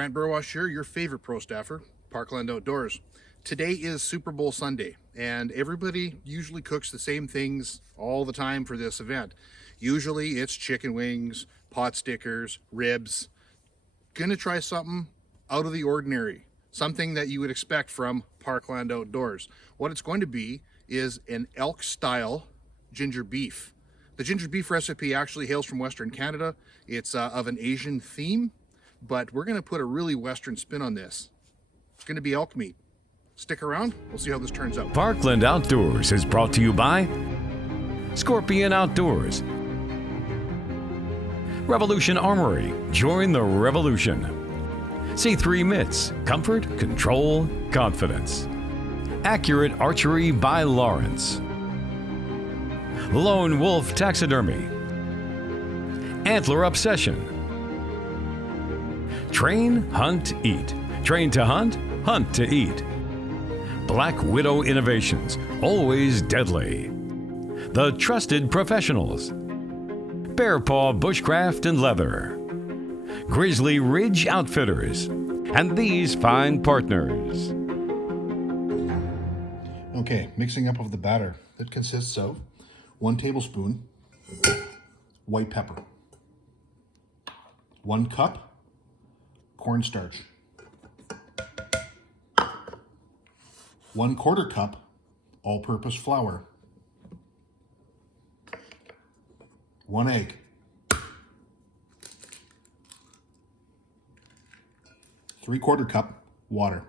Grant Burwash here, your favorite pro staffer, Parkland Outdoors. Today is Super Bowl Sunday, and everybody usually cooks the same things all the time for this event. Usually it's chicken wings, pot stickers, ribs. Gonna try something out of the ordinary, something that you would expect from Parkland Outdoors. What it's going to be is an elk-style ginger beef. The ginger beef recipe actually hails from Western Canada. It's of an Asian theme, but we're gonna put a really Western spin on this. It's gonna be elk meat. Stick around, we'll see how this turns out. Parkland Outdoors is brought to you by Scorpion Outdoors, Revolution Armory, join the revolution. C3 Mitts, comfort, control, confidence. Accurate Archery by Lawrence. Lone Wolf Taxidermy. Antler Obsession. Train, hunt, eat. Train to hunt, hunt to eat. Black Widow Innovations, always deadly. The Trusted Professionals. Bear Paw Bushcraft and Leather. Grizzly Ridge Outfitters. And these fine partners. Okay, mixing up of the batter. It consists of 1 tablespoon white pepper, 1 cup cornstarch, 1/4 cup all-purpose flour, 1 egg, 3/4 cup water,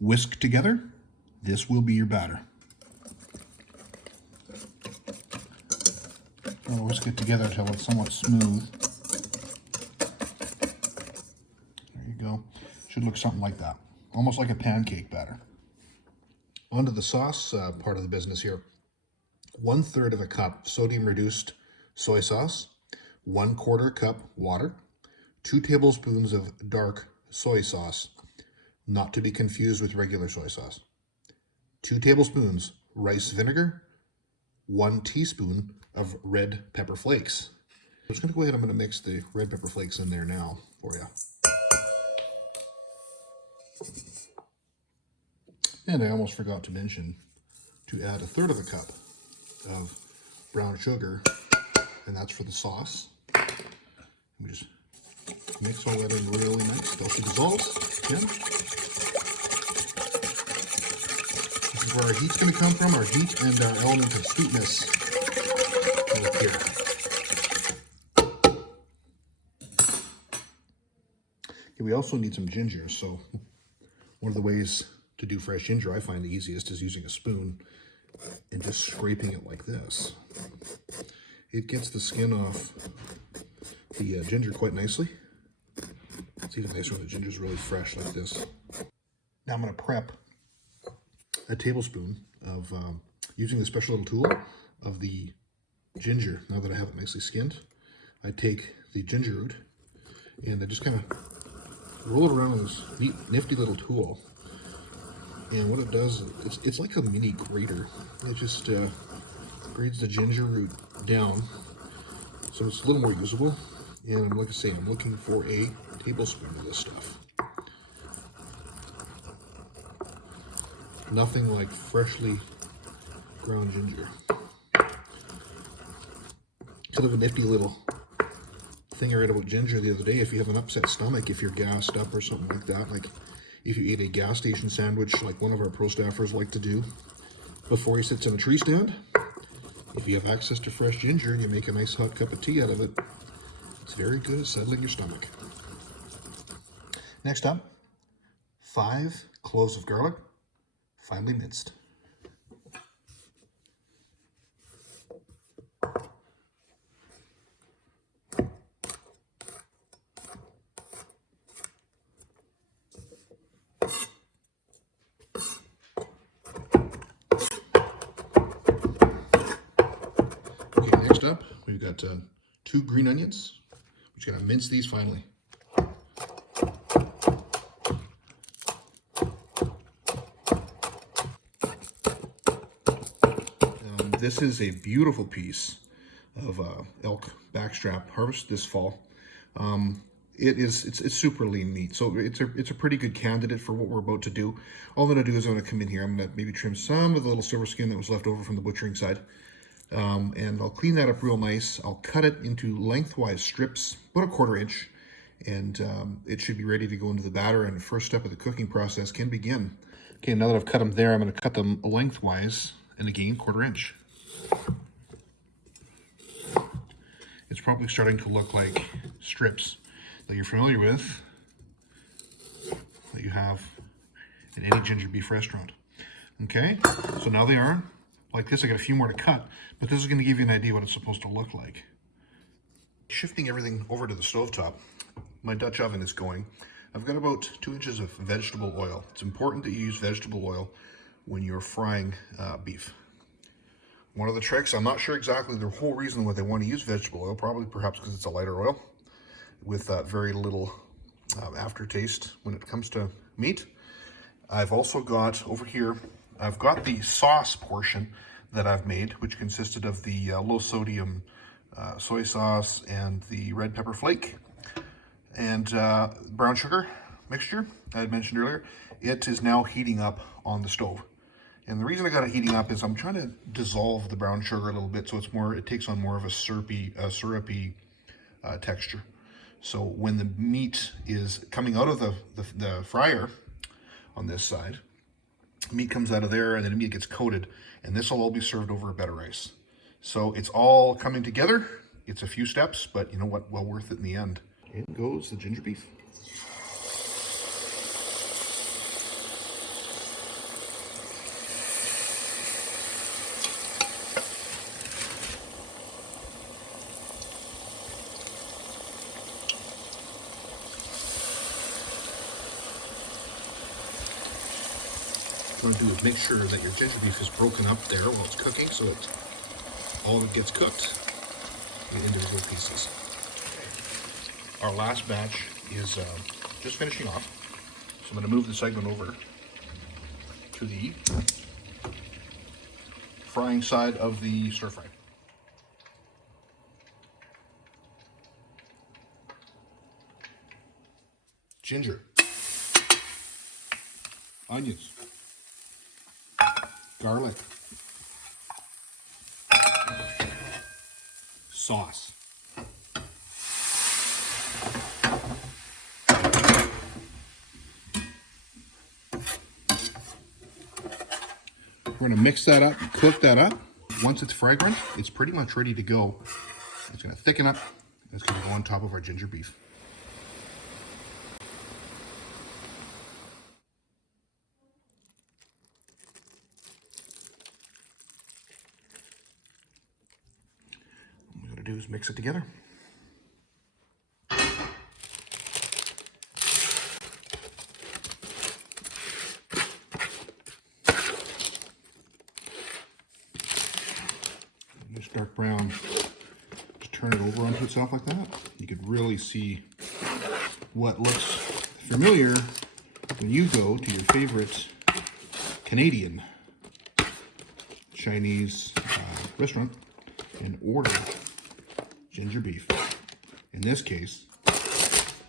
whisk together. This will be your batter. I'll whisk it together until it's somewhat smooth. There you go. Should look something like that. Almost like a pancake batter. Onto the sauce part of the business here. 1/3 of a cup sodium reduced soy sauce, 1/4 cup water, 2 tablespoons of dark soy sauce, not to be confused with regular soy sauce, 2 tablespoons rice vinegar, 1 teaspoon of red pepper flakes. I'm just going to go ahead and I'm going to mix the red pepper flakes in there now for you. And I almost forgot to mention to add 1/3 of a cup of brown sugar, and that's for the sauce. We just mix all that in really nice till she dissolves. Again. This is where our heat's going to come from, our heat and our element of sweetness over here. Okay, we also need some ginger, so one of the ways to do fresh ginger I find the easiest is using a spoon and just scraping it like this. It gets the skin off the ginger quite nicely. It's even nicer when the ginger's really fresh like this. Now I'm going to prep a tablespoon of, using the special little tool, of the ginger. Now that I have it nicely skinned, I take the ginger root and I just kind of roll it around with this neat, nifty little tool. And what it does, it's like a mini grater. It just grates the ginger root down, so it's a little more usable. And like I say, I'm looking for a tablespoon of this stuff. Nothing like freshly ground ginger. Kind of a nifty little thing I read about ginger the other day. If you have an upset stomach, if you're gassed up or something like that, like if you eat a gas station sandwich like one of our pro staffers like to do before he sits in a tree stand, if you have access to fresh ginger and you make a nice hot cup of tea out of it, it's very good at settling your stomach. Next up, 5 cloves of garlic, finely minced. Okay, next up, we've got 2 green onions. We're just going to mince these finely. This is a beautiful piece of elk backstrap harvest this fall. It's super lean meat, so it's a pretty good candidate for what we're about to do. All I'm going to do is I'm going to come in here. I'm going to maybe trim some of the little silver skin that was left over from the butchering side, and I'll clean that up real nice. I'll cut it into lengthwise strips, about 1/4 inch, and it should be ready to go into the batter. And the first step of the cooking process can begin. Okay, now that I've cut them there, I'm going to cut them lengthwise, and again 1/4 inch. It's probably starting to look like strips that you're familiar with, that you have in any ginger beef restaurant. Okay, so now they are like this. I got a few more to cut, but this is going to give you an idea what it's supposed to look like. Shifting everything over to the stovetop, my Dutch oven is going. I've got about 2 inches of vegetable oil. It's important that you use vegetable oil when you're frying beef. One of the tricks, I'm not sure exactly the whole reason why they want to use vegetable oil, probably perhaps because it's a lighter oil with very little aftertaste when it comes to meat. I've also got over here, I've got the sauce portion that I've made, which consisted of the low sodium soy sauce and the red pepper flake and brown sugar mixture I had mentioned earlier. It is now heating up on the stove. And the reason I got it heating up is I'm trying to dissolve the brown sugar a little bit so it takes on more of a syrupy texture. So when the meat is coming out of the fryer on this side, meat comes out of there and then the meat gets coated, and this will all be served over a bed of rice. So it's all coming together. It's a few steps, but you know what? Well worth it in the end. In goes the ginger beef. What you want to do is make sure that your ginger beef is broken up there while it's cooking, so that all of it gets cooked in individual pieces. Our last batch is just finishing off, so I'm going to move the segment over to the frying side of the stir fry. Ginger, onions, garlic, sauce, we're going to mix that up, cook that up. Once it's fragrant, it's pretty much ready to go. It's going to thicken up, and it's going to go on top of our ginger beef. Do is mix it together. This dark brown, just turn it over onto itself like that. You could really see what looks familiar when you go to your favorite Canadian Chinese restaurant and order ginger beef. In this case,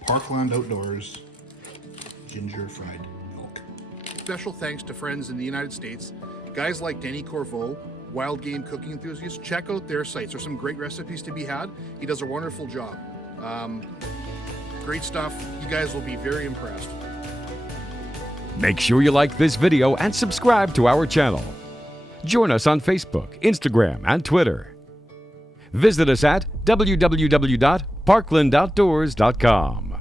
Parkland Outdoors ginger fried elk. Special thanks to friends in the United States, guys like Denny Corveau, wild game cooking enthusiast. Check out their sites. There's some great recipes to be had. He does a wonderful job. Great stuff. You guys will be very impressed. Make sure you like this video and subscribe to our channel. Join us on Facebook, Instagram, and Twitter. Visit us at www.parklandoutdoors.com.